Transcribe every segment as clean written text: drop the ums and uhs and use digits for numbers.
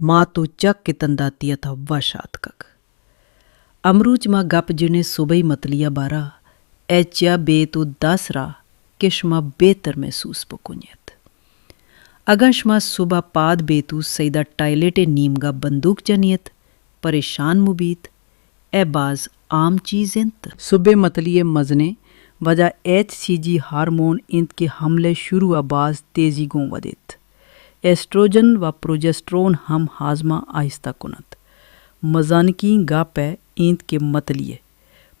माँ तो चक के तंदातिया था वशात कक अमरूच माँ गप जिने सुबह मतलिया बारा एच्या बे तो दसरा किशमा बेहतर महसूस बकुनियत अगशमा सुबह पाद बेतू सईदा टायलेटे नीमगा बंदूक जनियत परेशान मुबीत ए बाज आम चीज़ इंत सुबह मतलिए मजने वजह HCG हार्मोन इंत के हमले शुरू आबाज तेजी गों वदित एस्ट्रोजन व प्रोजेस्ट्रोन हम हाजमा आहिस्ता कुनत मजानकी गापे इंत के मतलिए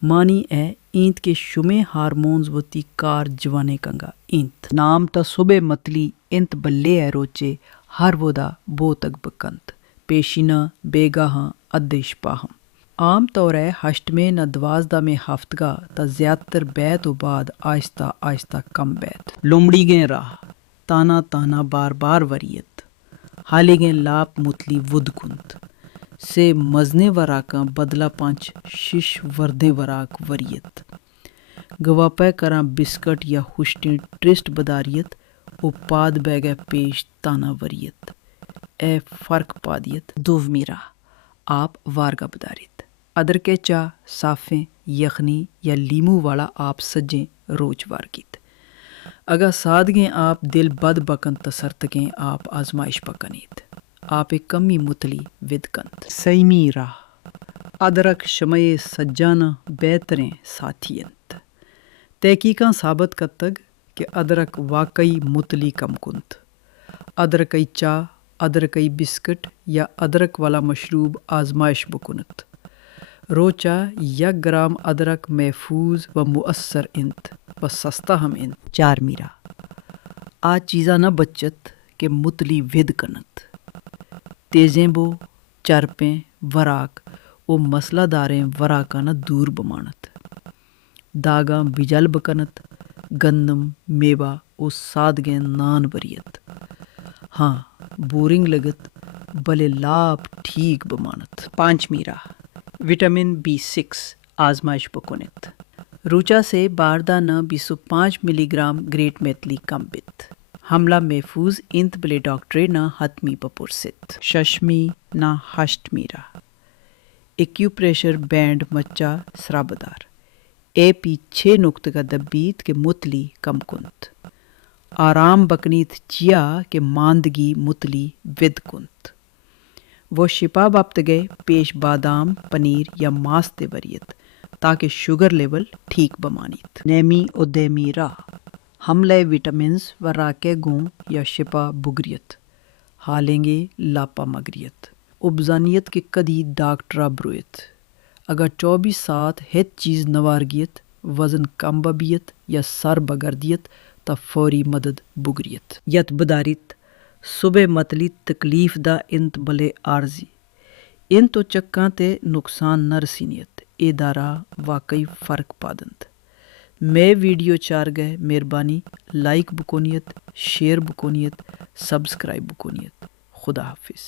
मानी ए इंत के शुमे हार्मोन्स वती कार जवाने कंगा इंत नाम ता सुबह मतली इंत बल्ले है रोचे हर वोदा बोतक बकंत पेशिना बेगाहां अद्देश पाहम आम तौर है हश्त में न दवाजदा में हफ्तगा ता ज़्यादातर बैत बाद आहिस्ता आहिस्ता कम बैत लुमड़ी गें राह ताना ताना बार बार वरियत हाले गें लाप मुतली वुद कुंत से मजने वराका बदला पंच शिश वर्दे वराक वरियत गवापे करा बिस्कट या हुश्टी ट्रिस्ट बदारियत उपाद बैगे पेश ताना वरियत ए फर्क पादियत दुव मीरा आप वारगा बदारित अदर के चा साफ़ें यखनी या लीमू वाला आप सजें रोज वारगित अगर सादगें आप दिल बद बकन तसरतगें आप आजमाइश पकनीत आप एक कमी मुतली विदकंत सईमी राह अदरक शमये सज्जाना बेहतरें साथियंत तहकीकां साबित कतग कि अदरक वाकई मुतली कम कुंत अदरकई चा अदरकई बिस्किट या अदरक वाला मशरूब आजमाइश बकुनत रोचा 1 ग्राम अदरक महफूज व मुअस्सर इंत व सस्ता हम इंत 4 मीरा आ चीज़ा न बचत के मुतली विद कनत तेज़ें बो चरपें वराक ओ मसलादारें वराका न दूर बमानत दागा बिजल बकनत गंदम मेवा ओ सादगें नान बरियत हाँ बोरिंग लगत भले लाभ ठीक बमानत 5 मीरा विटामिन B6 आजमाइश बकुनित रुचा से बारदा न 205 मिलीग्राम ग्रेट मेतली कम्बित हमला महफूज इंत बले डॉक्टरे न हतमी पपुरसित शशमी न हश्त मीरा एक्यूप्रेशर बैंड मच्चा सराबदार AP 6 नुक्त का दबीत के मुतली कम कुंत आराम बकनीत चिया के मांदगी मुतली विद कुंत वो शिपा बाप्त गए पेश बादाम पनीर या मांस ते वरियत ताकि शुगर लेवल ठीक बमानीत नेमी उदेमी राह हमले विटामिन्स व राके गुं या शिपा बुगरियत हालेंगे लापा मगरियत उबजानियत के कदी डॉक्टरा ब्रोयत अगर 24 सात हेत चीज़ नवारगियत वज़न कम बबियत या सर बगरदियत ता फौरी मदद बुगरियत यत बदारित सुबह मतली तकलीफ दा इंत बले आर्जी इन तो चक्का ते नुकसान न रसीनियत ए दारा वाकई फ़र्क पादंत मैं वीडियो चार गए मेहरबानी लाइक बकोनियत शेयर बकोनियत सब्सक्राइब बकोनियत खुदा हाफिज़।